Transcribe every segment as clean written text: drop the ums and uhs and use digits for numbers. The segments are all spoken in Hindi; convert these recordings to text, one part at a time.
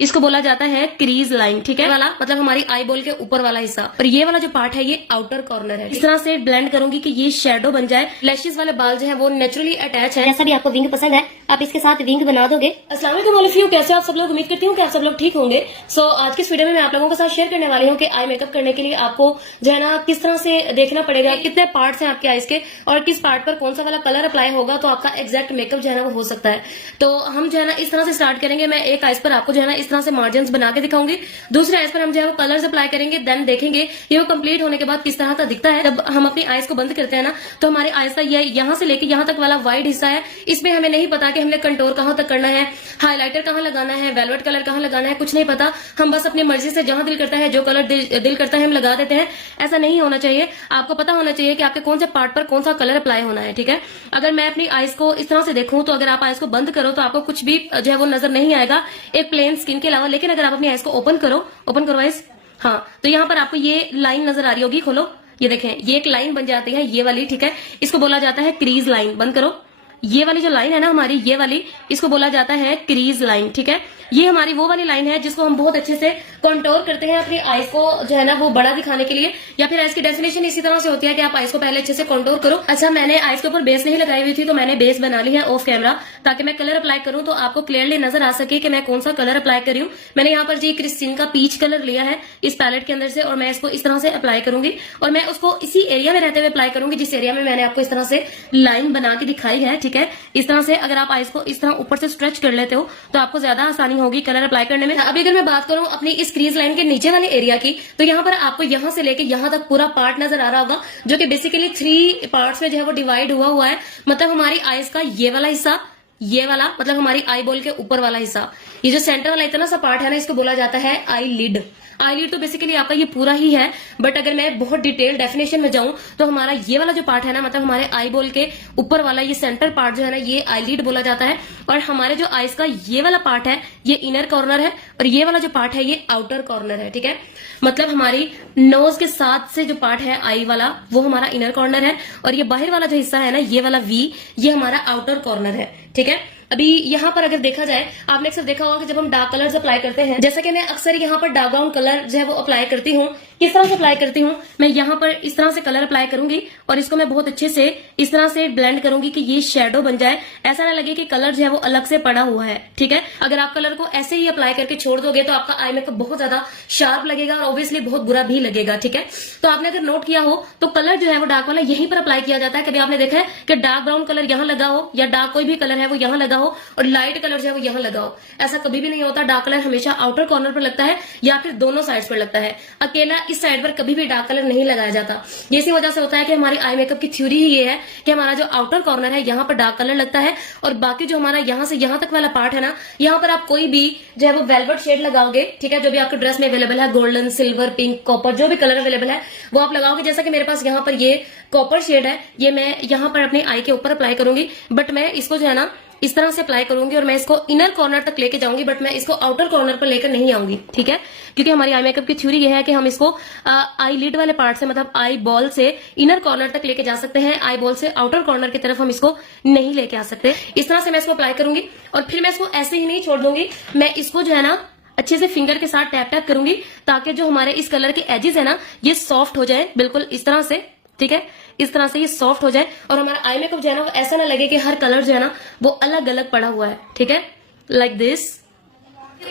इसको बोला जाता है क्रीज लाइन, ठीक है वाला मतलब हमारी आई बॉल के ऊपर वाला हिस्सा, और ये वाला जो पार्ट है ये आउटर कॉर्नर है। इस तरह से ब्लेंड करूंगी कि ये शेडो बन जाए। लैशेस वाले बाल जो है वो नेचुरली अटैच है। जैसा भी आपको विंग पसंद है आप इसके साथ विंग बना दोगे। अस्सलाम वालेकुम ऑल ऑफ यू, कैसे आप सब लोग? उम्मीद करती हूँ कि आप सब लोग ठीक होंगे। सो आज की इस वीडियो में मैं आप लोगों के साथ शेयर करने वाली हूँ कि आई मेकअप करने के लिए आपको जो है ना किस तरह से देखना पड़ेगा, कितने पार्ट्स हैं आपके आईज के और किस पार्ट पर कौन सा वाला कलर अप्लाई होगा तो आपका एग्जैक्ट मेकअप जो है ना वो हो सकता है। तो हम जो है ना इस तरह से स्टार्ट करेंगे। मैं एक आईज पर आपको जो है ना इस तरह से मार्जिन बना के दिखाऊंगी, दूसरे आईज पर हम जो है वो कलर्स अप्लाई करेंगे, देन देखेंगे ये वो कंप्लीट होने के बाद किस तरह का दिखता है। जब हम अपनी आईज को बंद करते हैं ना तो हमारे आईज का ये यहाँ से लेके यहाँ तक वाला वाइड हिस्सा है, इसमें हमें नहीं पता कि हमने कंटोर कहाँ तक करना है, हाईलाइटर कहाँ लगाना है, वेलवेट कलर कहाँ लगाना है, कुछ नहीं पता। हम बस अपनी मर्जी से जहां दिल करता है, जो कलर दिल करता है हम लगा देते हैं। ऐसा नहीं होना चाहिए। आपको पता होना चाहिए कि आपके कौन से पार्ट पर कौन सा कलर अप्लाई होना है, ठीक है। अगर मैं अपनी आईज को इस तरह से देखूं तो अगर आप आईज को बंद करो तो आपको कुछ भी जो है वो नजर नहीं आएगा एक प्लेन स्किन के अलावा। लेकिन अगर आप अपनी आईज को ओपन करो आईज, हाँ, तो यहाँ पर आपको ये लाइन नजर आ रही होगी। खोलो, ये देखें, ये एक लाइन बन जाती है ये वाली, ठीक है। इसको बोला जाता है क्रीज लाइन। बंद करो। ये वाली जो लाइन है ना हमारी, ये वाली, इसको बोला जाता है क्रीज लाइन, ठीक है। ये हमारी वो वाली लाइन है जिसको हम बहुत अच्छे से कंटोर करते हैं अपनी आईज को जो है ना वो बड़ा दिखाने के लिए, या फिर आईज की डेफिनेशन इसी तरह से होती है कि आप आईज को पहले अच्छे से कंटोर करो। अच्छा, मैंने आईज के ऊपर बेस नहीं लगाई हुई थी तो मैंने बेस बना ली है ऑफ कैमरा, ताकि मैं कलर अप्लाई करूं तो आपको क्लियरली नजर आ सके कि मैं कौन सा कलर अप्लाई कर रही हूँ। मैंने यहाँ पर जी क्रिस्टीन का पीच कलर लिया है इस पैलेट के अंदर से, और मैं इसको इस तरह से अप्लाई करूंगी और मैं उसको इसी एरिया में रहते हुए अप्लाई करूंगी जिस एरिया में मैंने आपको इस तरह से लाइन बना के दिखाई है, ठीक है। इस तरह से अगर आप आईज को इस तरह ऊपर से स्ट्रेच कर लेते हो तो आपको ज्यादा आसानी होगी कलर अप्लाई करने में। अभी अगर मैं बात करूं अपनी इस क्रीज लाइन के नीचे वाले एरिया की, तो यहाँ पर आपको यहाँ से लेके यहाँ तक पूरा पार्ट नजर आ रहा होगा, जो कि बेसिकली 3 पार्ट्स में जो है वो डिवाइड हुआ है। मतलब हमारी आईज का ये वाला हिस्सा, ये वाला मतलब हमारी आई बॉल के ऊपर वाला हिस्सा, ये जो सेंटर वाला इतना सा पार्ट है ना इसको बोला जाता है आई लिड। आई लिड तो बेसिकली आपका ये पूरा ही है, बट अगर मैं बहुत डिटेल डेफिनेशन में जाऊं तो हमारा ये वाला जो पार्ट है ना मतलब हमारे आई बॉल के ऊपर वाला ये सेंटर पार्ट जो है ना ये आई लिड बोला जाता है। और हमारे जो आईज का ये वाला पार्ट है ये इनर कॉर्नर है, और ये वाला जो पार्ट है ये आउटर कॉर्नर है, ठीक है। मतलब हमारी नोज के साथ से जो पार्ट है आई वाला वो हमारा इनर कॉर्नर है, और ये बाहर वाला जो हिस्सा है ना ये वाला वी, ये हमारा आउटर कॉर्नर है, ठीक है। अभी यहाँ पर अगर देखा जाए, आपने अक्सर देखा होगा कि जब हम डार्क कलर्स अप्लाई करते हैं, जैसा कि मैं अक्सर यहाँ पर डार्क ब्राउन कलर जो है वो अप्लाई करती हूँ। किस तरह से अप्लाई करती हूँ, मैं यहाँ पर इस तरह से कलर अप्लाई करूंगी और इसको मैं बहुत अच्छे से इस तरह से ब्लेंड करूंगी कि ये शेडो बन जाए, ऐसा ना लगे कि कलर जो है वो अलग से पड़ा हुआ है, ठीक है। अगर आप कलर को ऐसे ही अप्लाई करके छोड़ दोगे तो आपका आई मेकअप बहुत ज्यादा शार्प लगेगा और ऑब्वियसली बहुत बुरा भी लगेगा, ठीक है। तो आपने अगर नोट किया हो तो कलर जो है वो डार्क वाला यहीं पर अप्लाई किया जाता है। कभी आपने देखा है कि डार्क ब्राउन कलर यहाँ लगा हो या डार्क कोई भी कलर है वो यहाँ लगा हो और लाइट कलर जो है वो यहाँ लगा हो? ऐसा कभी भी नहीं होता। डार्क कलर हमेशा आउटर कॉर्नर पर लगता है या फिर दोनों साइड्स पर लगता है। अकेला इस साइड पर कभी भी डार्क कलर नहीं लगाया जाता। इसी वजह से होता है कि हमारी आई मेकअप की थ्योरी ही ये है कि हमारा जो आउटर कॉर्नर है यहाँ पर डार्क कलर लगता है, और बाकी जो हमारा यहाँ से यहाँ तक वाला पार्ट है ना, यहाँ पर आप कोई भी जो है वो वेलवेट शेड लगाओगे, ठीक है, जो भी आपके ड्रेस में अवेलेबल है, गोल्डन, सिल्वर, पिंक, कॉपर, जो भी कलर अवेलेबल है वो आप लगाओगे। जैसा कि मेरे पास यहाँ पर ये कॉपर शेड है, ये मैं यहाँ पर अपनी आई के ऊपर अप्लाई करूंगी, बट मैं इसको जो है ना इस तरह से अप्लाई करूंगी और मैं इसको इनर कॉर्नर तक लेके जाऊंगी, बट मैं इसको आउटर कॉर्नर पर लेकर नहीं आऊंगी, ठीक है। क्योंकि हमारी आई मेकअप की थ्योरी ये है कि हम इसको आई लिड वाले पार्ट से मतलब आई बॉल से इनर कॉर्नर तक लेके जा सकते हैं, आई बॉल से आउटर कॉर्नर की तरफ हम इसको नहीं लेके आ सकते। इस तरह से मैं इसको अप्लाई करूंगी और फिर मैं इसको ऐसे ही नहीं छोड़ दूंगी, मैं इसको जो है ना अच्छे से फिंगर के साथ टैप टैप करूंगी ताकि जो हमारे इस कलर के एजेस है ना ये सॉफ्ट हो जाए, बिल्कुल इस तरह से, ठीक है। इस तरह से ये सॉफ्ट हो जाए और हमारा आई मेकअप जो है ना वो ऐसा ना लगे कि हर कलर जो है ना वो अलग अलग पड़ा हुआ है, ठीक है, लाइक दिस।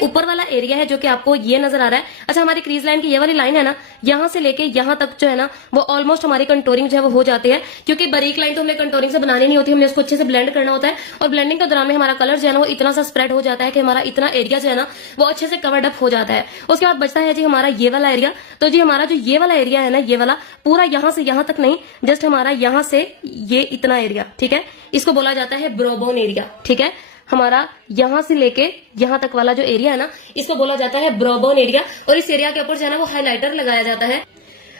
ऊपर वाला एरिया है जो कि आपको ये नजर आ रहा है। अच्छा, हमारी क्रीज लाइन की ये वाली लाइन है ना, यहाँ से लेके यहाँ तक जो है ना वो ऑलमोस्ट हमारी कंटोरिंग जो है वो हो जाती है, क्योंकि बारीक लाइन तो हमें कंटोरिंग से बनानी नहीं होती, हमने उसको अच्छे से ब्लेंड करना होता है। और ब्लेंडिंग के दौरान में हमारा कलर जो है ना वो इतना सा स्प्रेड हो जाता है कि हमारा इतना एरिया जो है ना वो अच्छे से कवर्ड अप हो जाता है। उसके बाद बचता है जी हमारा ये वाला एरिया। तो जी हमारा जो ये वाला एरिया है ना, ये वाला पूरा यहाँ से यहाँ तक नहीं, जस्ट हमारा यहाँ से ये इतना एरिया, ठीक है, इसको बोला जाता है ब्रोबोन एरिया, ठीक है। हमारा यहाँ से लेके यहाँ तक वाला जो एरिया है ना इसको बोला जाता है ब्रोबोन एरिया, और इस एरिया के ऊपर जो है ना वो हाइलाइटर लगाया जाता है।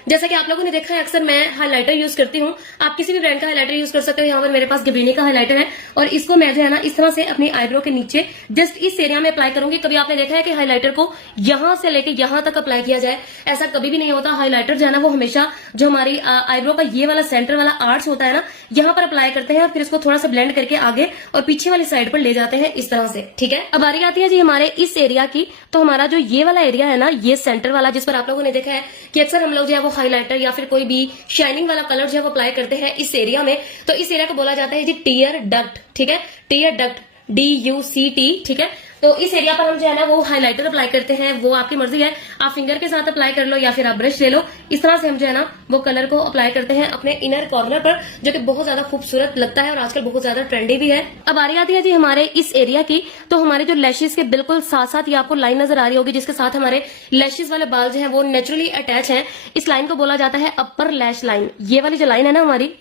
जैसा कि आप लोगों ने देखा है अक्सर मैं हाइलाइटर यूज करती हूँ, आप किसी भी ब्रांड का हाइलाइटर यूज कर सकते हो। यहाँ पर मेरे पास गिबेलिना का हाइलाइटर है और इसको मैं जो है ना इस तरह से अपनी आईब्रो के नीचे जस्ट इस एरिया में अप्लाई करूंगी। कभी आपने देखा है कि हाइलाइटर को यहां से लेके यहां तक अप्लाई किया जाए, ऐसा कभी भी नहीं होता। हाइलाइटर जो है ना वो हमेशा जो हमारी आईब्रो का ये वाला सेंटर वाला आर्च होता है ना, यहाँ पर अप्लाई करते हैं और फिर इसको थोड़ा सा ब्लेंड करके आगे और पीछे वाली साइड पर ले जाते हैं इस तरह से। ठीक है, अब बारी आती है जी हमारे इस एरिया की। तो हमारा जो ये वाला एरिया है ना, ये सेंटर वाला, जिस पर आप लोगों ने देखा है कि अक्सर हम लोग जो है वो हाइलाइटर या फिर कोई भी शाइनिंग वाला कलर जो है वो अप्लाई करते हैं इस एरिया में। तो इस एरिया को बोला जाता है जी टीयर डक्ट। ठीक है, टीयर डक्ट, DUCT। ठीक है, तो इस एरिया पर हम जो है ना वो हाइलाइटर अप्लाई करते हैं। वो आपकी मर्जी है, आप फिंगर के साथ अप्लाई कर लो या फिर आप ब्रश ले लो। इस तरह से हम जो है ना वो कलर को अप्लाई करते हैं अपने इनर कॉर्नर पर, जो कि बहुत ज्यादा खूबसूरत लगता है और आजकल बहुत ज्यादा ट्रेंडी भी है। अब बारी आती है जी हमारे इस एरिया की। तो हमारे जो लैशेस के बिल्कुल साथ साथ ये आपको लाइन नजर आ रही होगी, जिसके साथ हमारे लैशेस वाले बाल जो है वो नेचुरली अटैच है। इस लाइन को बोला जाता है अपर लैश लाइन। ये वाली जो लाइन है ना हमारी,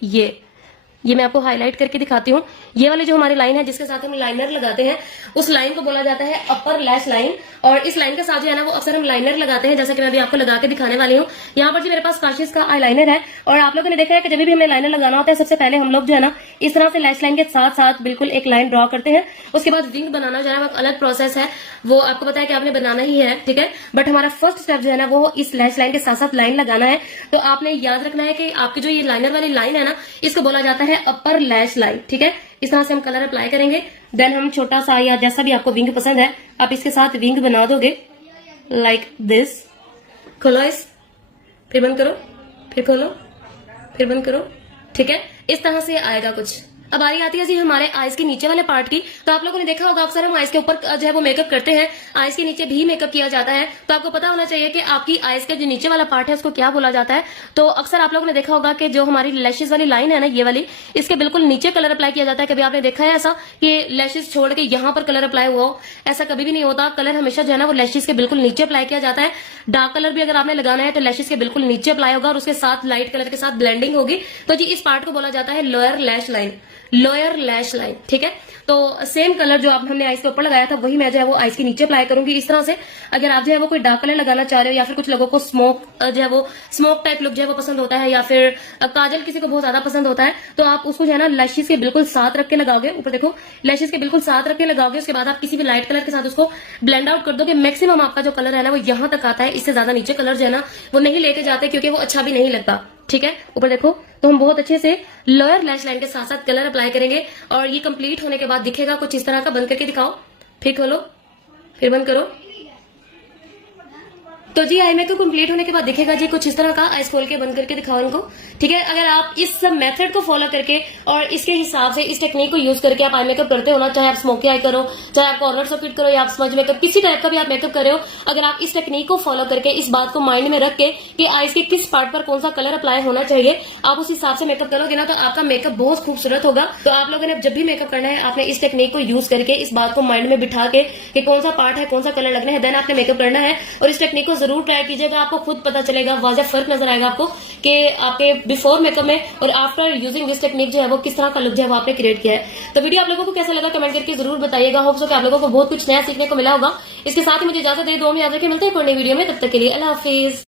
ये मैं आपको हाईलाइट करके दिखाती हूँ। ये वाली जो हमारी लाइन है जिसके साथ हम लाइनर लगाते हैं, उस लाइन को बोला जाता है अपर लैश लाइन। और इस लाइन के साथ जो है ना वो अक्सर हम लाइनर लगाते हैं, जैसा कि मैं अभी आपको लगा के दिखाने वाली हूँ। यहाँ पर जी मेरे पास काशिश का आईलाइनर है और आप लोगों ने देखा है कि जब भी हमें लाइनर लगाना होता है, सबसे पहले हम लोग जो है ना इस तरह से लैश लाइन के साथ साथ बिल्कुल एक लाइन ड्रॉ करते हैं। उसके बाद विंग बनाना जो है वो अलग प्रोसेस है, वो आपको पता है कि आपने बनाना ही है। ठीक है, बट हमारा फर्स्ट स्टेप जो है ना वो इस लैश लाइन के साथ साथ लाइन लगाना है। तो आपने याद रखना है कि आपकी जो ये लाइनर वाली लाइन है ना, इसको बोला जाता है अपर लैश लाइन। ठीक है, इस तरह से हम कलर अप्लाई करेंगे। देन हम छोटा सा या जैसा भी आपको विंग पसंद है, आप इसके साथ विंग बना दोगे लाइक दिस। खोलो इस, फिर बंद करो, फिर खोलो, फिर बंद करो। ठीक है, इस तरह से आएगा कुछ। अब बारी आती है जी हमारे आईज के नीचे वाले पार्ट की। तो आप लोगों ने देखा होगा अक्सर हम आईज के ऊपर जो है वो मेकअप करते हैं, आईज के नीचे भी मेकअप किया जाता है। तो आपको पता होना चाहिए कि आपकी आईज का जो नीचे वाला पार्ट है उसको क्या बोला जाता है। तो अक्सर आप लोगों ने देखा होगा कि जो हमारी लैशेस वाली लाइन है ना, ये वाली, इसके बिल्कुल नीचे कलर अप्लाई किया जाता है। कभी आपने देखा है ऐसा कि लैशेस छोड़ के यहाँ पर कलर अप्लाई हुआ हो? ऐसा कभी भी नहीं होता। कलर हमेशा जो है ना वो लैशेस के बिल्कुल नीचे अप्लाई किया जाता है। डार्क कलर भी अगर आपने लगाना है तो लैशेस के बिल्कुल नीचे अप्लाई होगा और उसके साथ लाइट कलर के साथ ब्लेंडिंग होगी। तो जी इस पार्ट को बोला जाता है lower lash line, lower lash line. ठीक है, तो सेम कलर जो आप हमने आईज के ऊपर लगाया था वही मैं जो है वो आईज के नीचे अप्लाई करूंगी इस तरह से। अगर आप जो है वो कोई डार्क कलर लगाना चाह रहे हो या फिर कुछ लोगों को स्मोक जो है वो स्मोक टाइप लुक जो है वो पसंद होता है, या फिर काजल किसी को बहुत ज्यादा पसंद होता है, तो आप उसको जो है ना लैशेस के बिल्कुल साथ रख के लगाओगे। ऊपर देखो, लैशेस के बिल्कुल साथ रख के लगाओगे। उसके बाद आप किसी भी लाइट कलर के साथ उसको ब्लेंड आउट कर दोगे। मैक्सिमम आपका जो कलर है ना वो यहाँ तक आता है, इससे ज्यादा नीचे कलर जो है ना वो नहीं लेके जाते, क्योंकि वो अच्छा भी नहीं लगता। ठीक है, ऊपर देखो, तो हम बहुत अच्छे से लोअर लैश लाइन के साथ साथ कलर अप्लाई करेंगे और ये कंप्लीट होने के बाद दिखेगा कुछ इस तरह का। बंद करके दिखाओ, फिर खोलो, फिर बंद करो। तो जी आई मेकअप कंप्लीट होने के बाद दिखेगा जी कुछ इस तरह का। आइस खोल के बंद करके दिखाओ इनको। ठीक है, अगर आप इस मेथड को फॉलो करके और इसके हिसाब से इस टेक्निक को यूज करके आप आई मेकअप करते हो ना, चाहे आप स्मोकी आई करो, चाहे आप कॉर्नर सर्किट करो या आप स्मज मेकअप, किसी टाइप का भी आप मेकअप कर रहे हो, अगर आप इस टेक्निक को फॉलो करके इस बात को माइंड में रख के कि आईज के किस पार्ट पर कौन सा कलर अप्लाई होना चाहिए, आप उस हिसाब से मेकअप करोगे ना तो आपका मेकअप बहुत खूबसूरत होगा। तो आप लोगों ने जब भी मेकअप करना है, आपने इस टेक्निक को यूज करके इस बात को माइंड में बिठा के कि कौन सा पार्ट है, कौन सा कलर लगना है, देन आपने मेकअप करना है। और इस टेक्निक को जरूर ट्राई कीजिएगा, आपको खुद पता चलेगा, वाज़ेह फर्क नजर आएगा आपको कि आपके बिफोर मेकअप में और आफ्टर यूजिंग दिस टेक्निक जो है वो किस तरह का लुक जो है वो आपने क्रिएट किया है। तो वीडियो आप लोगों को कैसा लगा कमेंट करके जरूर बताइएगा। होप सो कि आप लोगों को बहुत कुछ नया सीखने को मिला होगा। इसके साथ ही मुझे इजाजत दे, दुआ में याद रखिए, मिलते हैं कोई नई वीडियो में, तब तक के लिए अल्लाह हाफिज।